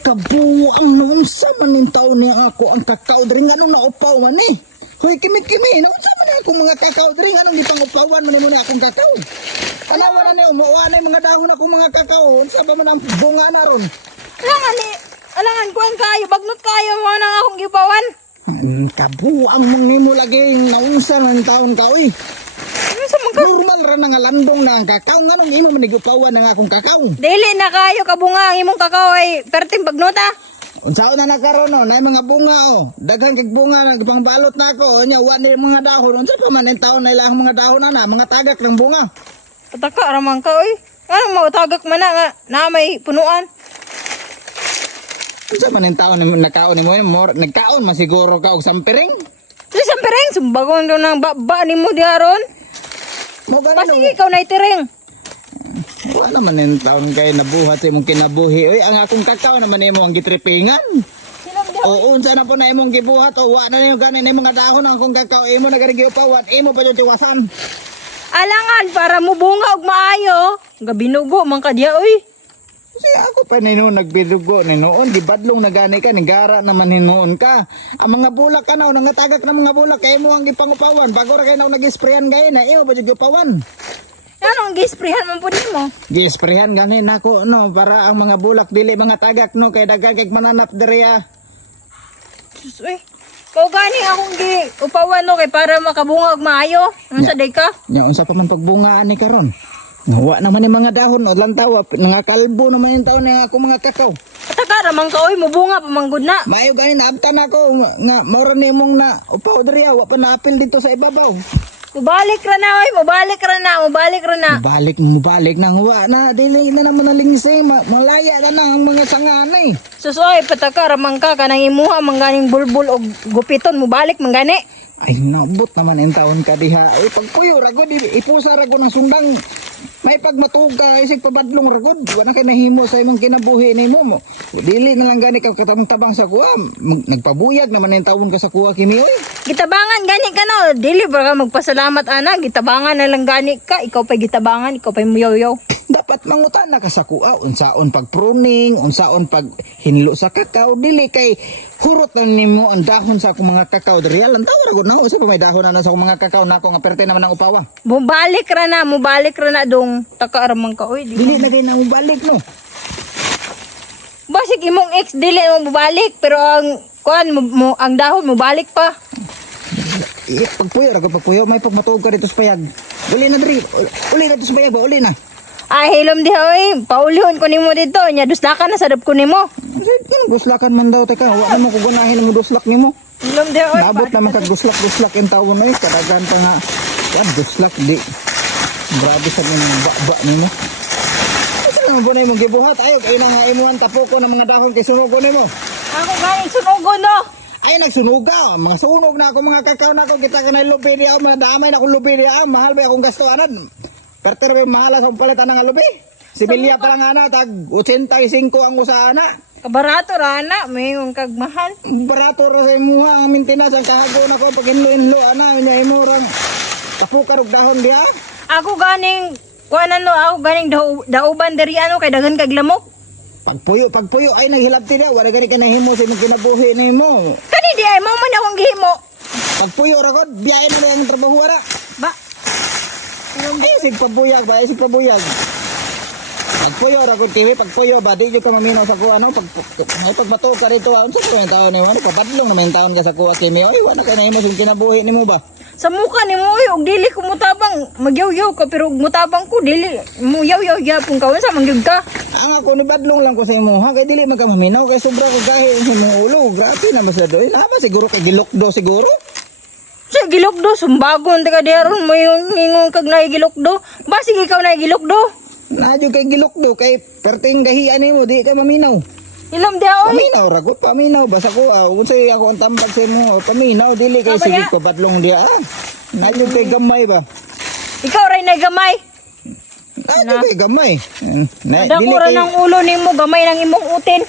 Kabuang noon sa manin taon niya ako ang kakao diri nga nung naupaw man eh. Hoy kimi noon sa manin ako mga kakao diri nga nung gipangupawan man ni akong kakao. Alawa na niyo mauwa na mga dahon ako mga kakao unsa ba man ang bunga na ron. Alangan kuan kayo, bagnot kayo mo nang akong gipawan. Kabuang mong nimo lagi naunsa man taon ka oy. Ano sa mga Normal ra nga landong na ang kakao nga nung imo man nigupawan ng akong kakao. dili na kayo kabunga ang imong kakao ay perting bagnota. Unsaon na nakaroon no, nay mga bunga oh. Daghang kag bunga nagpangbalot na ako. Nya wa ni mga dahon. Unsa pa man ang taon na ilang mga dahon na mga tagak ng bunga. Pataka ramang ka oy. Ano mo tagak man na nga na may punuan. Unsa man ang taon na nakaon nimo more nagkaon man siguro ka og sampiring. Sa sampereng sumbagon do nang baba nimo diaron. Mo ganun. Pasig ikaw na itireng. Wala man ang taon kay nabuhat sa imong kinabuhi. Oy, ang akong kakao naman imo ang gitripingan. Silang di Oo, unsa na po na imong gibuhat o wa na niyo ganin imong nga dahon ang akong kakao imo na gani giupawan, imo pa jud tiwasan. alangan para mo bunga og maayo. Gabinugo man ka diya oy. Kasi ako pa nino nagbidugo ni noon, di badlong nagani ka, nigara naman hinoon ka. Ang mga bulak ka na, nangatagak ng mga bulak, kay mo ang gipangupawan. Bago ra kayo na nag-sprayan gaya na, iyo ba dyan gipawan? Anong gisprehan man pud nimo? Gisprayan gani na ako, no, para ang mga bulak, dili mga tagak, no, kay dagagag mananap diri ah. Sus oy. Kau gani akong gi upawan no kay para makabunga og maayo. Ano sa day ka? Nya, unsa pa man pagbungaan ni karon? Wa naman yung mga dahon, o lantaw, nangakalbo naman yung taon ng ako mga kakao. Pataka ramang ka oy mubunga pa manggod na. Mayo gani naabtan ako, nga, maura ni mong na, upaw diri ah, wa pa naapil dito sa ibabaw. Mubalik ra na oy, mubalik ra na. Mubalik nang wa na dili na naman nalingsing malaya na ang mga sangan eh. Susoy pataka ramang ka kanang imuha mangganing bulbul og gupiton mubalik manggani. Ay nabot naman ang taon ka diha. Ay pagpuyo ragod ipusa ragod ng sundang. May pagmatug ka isig pabadlong ragod. Wa na kay nahimo sa imong kinabuhi nimo mo. Dili na lang gani ka katabang-tabang sa kuha. Nagpabuyag naman ang taon ka sa kuha kimi oy. Gitabangan gani ka no. Dili ba ka magpasalamat ana, gitabangan na lang gani ka. Ikaw pa'y gitabangan, ikaw pa'y muyaw-yaw. Dapat mangutan na ka sa kuha. Unsaon pag pruning, unsaon pag hinlo sa kakao. Dili kay hurot na nimo ang dahon sa akong mga kakao. Real ang tawar ragod na. Usa pa may dahon na sa akong mga kakao na ako nga perte naman ang upawa. Mubalik ra na dong taka ramang ka oy. Dili na kayo na mubalik no. Basig imong ex dili mo mubalik pero ang kuan mo ang dahon mubalik pa. Pagpuyo, pagpuyo, may pagmatuog ka dito sa payag. Uli na diri, uli na dito sa payag ba, uli na. Ay hilom di oy, paulihon ko nimo dito nya duslakan na sadap ko nimo. Guslakan man daw, teka, wala mo kugunahin mo duslak nimo. Hilom di oy. Naabot naman kag guslak yung tawon na eh, kadagan pa nga. Yan, duslak, di. Grabe sa mga bakba nimo. Kasi naman po na yung gibuhat, ayog, ayun na nga imuhan tapo ko ng mga dahon kay sunugo nimo. Ako galing sunugo no. Ay, nagsunuga, mga sunog na ako, mga kakao na ako, kita ka na lubi niya, madamay na akong lubi niya, mahal ba akong gastuanan. Carter ba mahala sa palitan ng lubi? Sibilya pa lang ana, tag 85 ang usana. Kabarato ra na, may yung kagmahal. Barato ra sa imuha ang maintenance ang kahago na ko pag inlo ana nya imurang tapukan og dahon diha. Ako ganing kuanan no, ako ganing dauban diri ano kay daghan kag lamok. Pagpuyo ay naghilabti diha, wala gani ka nahimo sa imong kinabuhi nimo. Kani di ay mao man akong gihimo. Pagpuyo ra gud, biyahe na ang trabaho ra. Ba. Ay sig pabuyag ba, sig pabuyag. Pagpuyo ra gud TV, pagpuyo ba di jud ka maminaw sa kuha no, pagmato ka rito unsa pa yung taon ni ano, papadlong naman yung taon ka sa kuha kimi. Oy, wala ka nahimo sa kinabuhi nimo ba? Sa mukha ni mo og dili ko mutabang magyaw-yaw ka pero mutabang ko dili mo yaw-yaw gyapon ka unsa mangyud ka. Ang ako ni badlong lang ko sa imo ha kay dili man ka maminaw kay sobra ko gahi sa imong ulo. Grabe na masyado. Nama siguro kay gilokdo siguro. Sa gilokdo sumbagon taga deron mo yung ningon kag naigilokdo. Basig ikaw naigilokdo. Nadyo kay gilokdo kay perting gahian nimo di kay maminaw. Ilom di oy. Paminaw ra ko, paminaw basta ko unsay ako ang tambag sa imo. Paminaw dili kay sige ko badlong dia. Nadyo kay gamay ba? Ikaw ray na gamay. Nadyo kay gamay. Dako ra ng ulo nimo gamay ng imong utin.